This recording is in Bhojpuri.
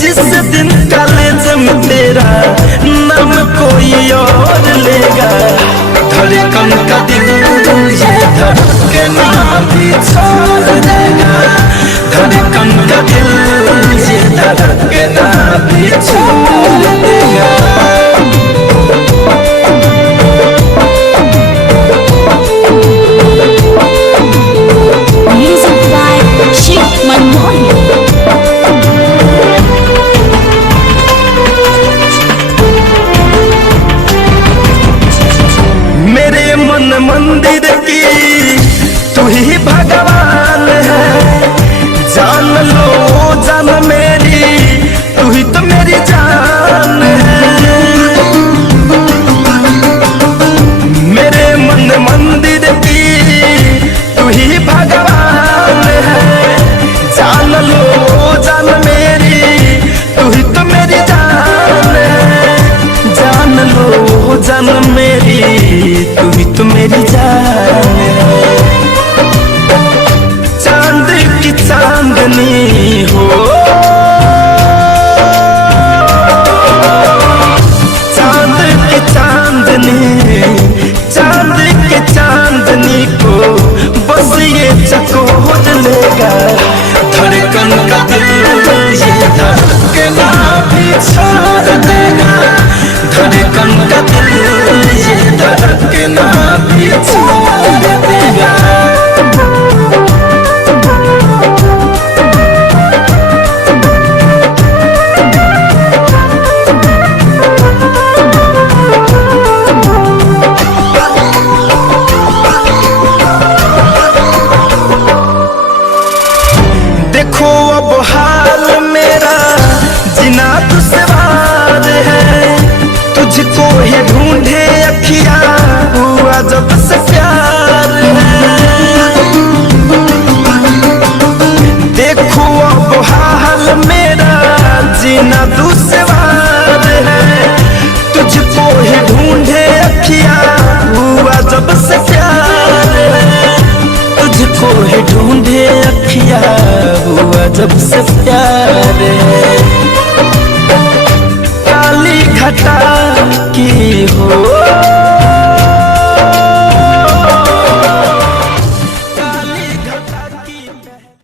जिस दिन कॉलेज में तेरा नाम कोई और लेगा। धड़कन का दिल ये धड़कना भी छोड़ देगा। धड़कन का दिल ये धड़कना भी छोड़ देगा। मंदिर की तू ही भगवान है, जान लो जान मेरी, तू ही तो मेरी जान है। मेरे मन मंदिर की तू ही भगवान है, जान लो जान मेरी, तू ही तो मेरी जान है। जान लो जान मेरी, तू ही तो मेरी जान है। चांद की चांदनी हो, चांद की चांदनी, चांद की चांदनी को बस ये चकोर लेगा। धड़कन का दिल ये धड़कना भी छोड़ देगा। धड़कन का दिल ये धड़कना भी छोड़ देगा। देखो अब हाल मेरा जिना दुश्वार है, तुझको ही ढूंढे अखियां हुआ जब से प्यार है। देखो अब हाल मेरा जीना दुश्वार है, तुझको ही ढूंढे अखियां हुआ जब से प्यार है। तुझको ही ढूंढे अखियां हुआ जब से प्यार है।